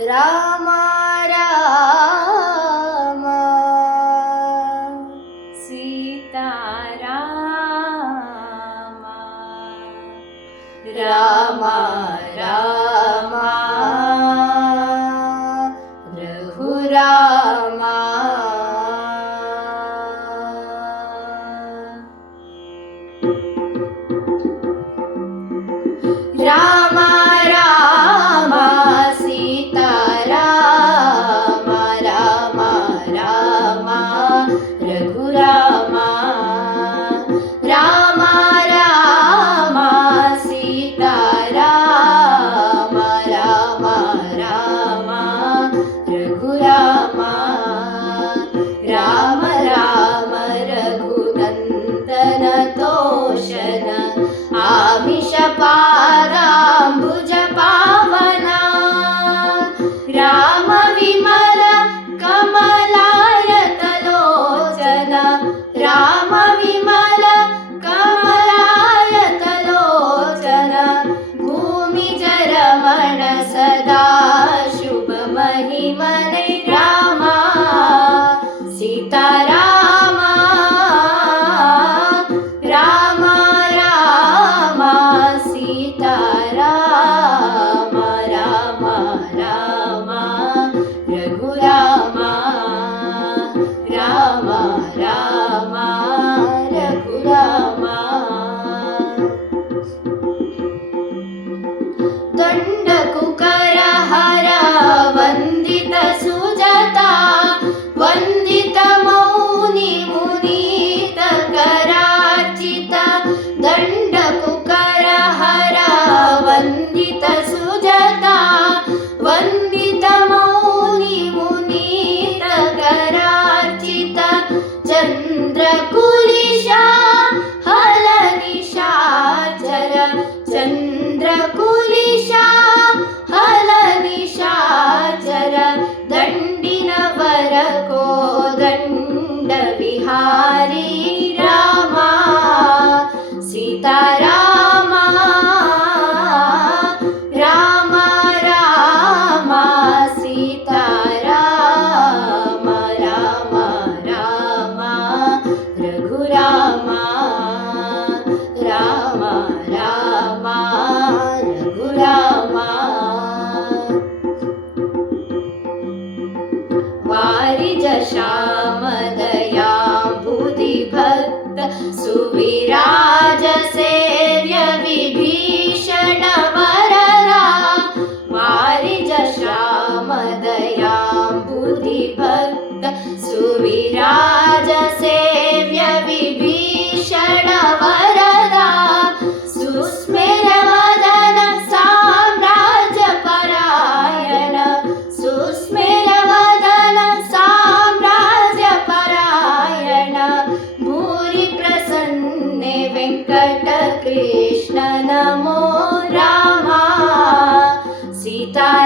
राम राम। सीता राम। राम राम। रघुरा न दोषन आमिष पाराभुज पावना राम विमल कमलायतरो राम विमल कमलायतरो जन भूमि जरमण सदा शुभमयि मने रामा। सीता श्यामदया भुधि भक्त सुविरा ट कृष्ण नमो रामा। सीता